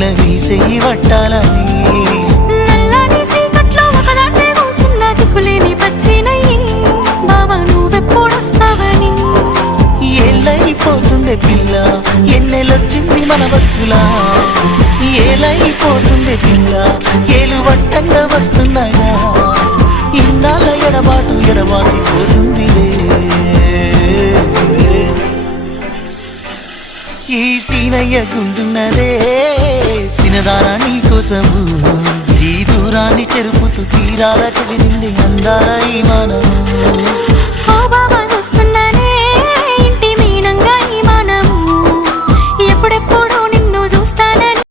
పిల్ల నీ చెయ్యి పట్టాలని నల్లని సీకట్లో ఒకదాన్నే కూసున్న దిక్కులేని పచ్చినయ్యి బావా నువ్వెప్పుడొస్తావని ఏళ్ళైపోతుండే పిల్ల ఎన్నెలొచ్చింది మన బతుకులా ఏలైపోతుండే పిల్ల ఏలు వట్టంగా వస్తున్నాగా ఇన్నాళ్ళ ఎడబాటు ఎడవాసిపోతుందిలే ఈ సీనయ్య గుండున్నదే సినదారా నీ కోసము ఈ దూరాన్ని చెరుపుతూ తీరాల కదిలింది అందాల ఈ మానవు ఓ బావా చూస్తున్నానే ఇంటి మీనంగా ఈ మానము ఎప్పుడెప్పుడు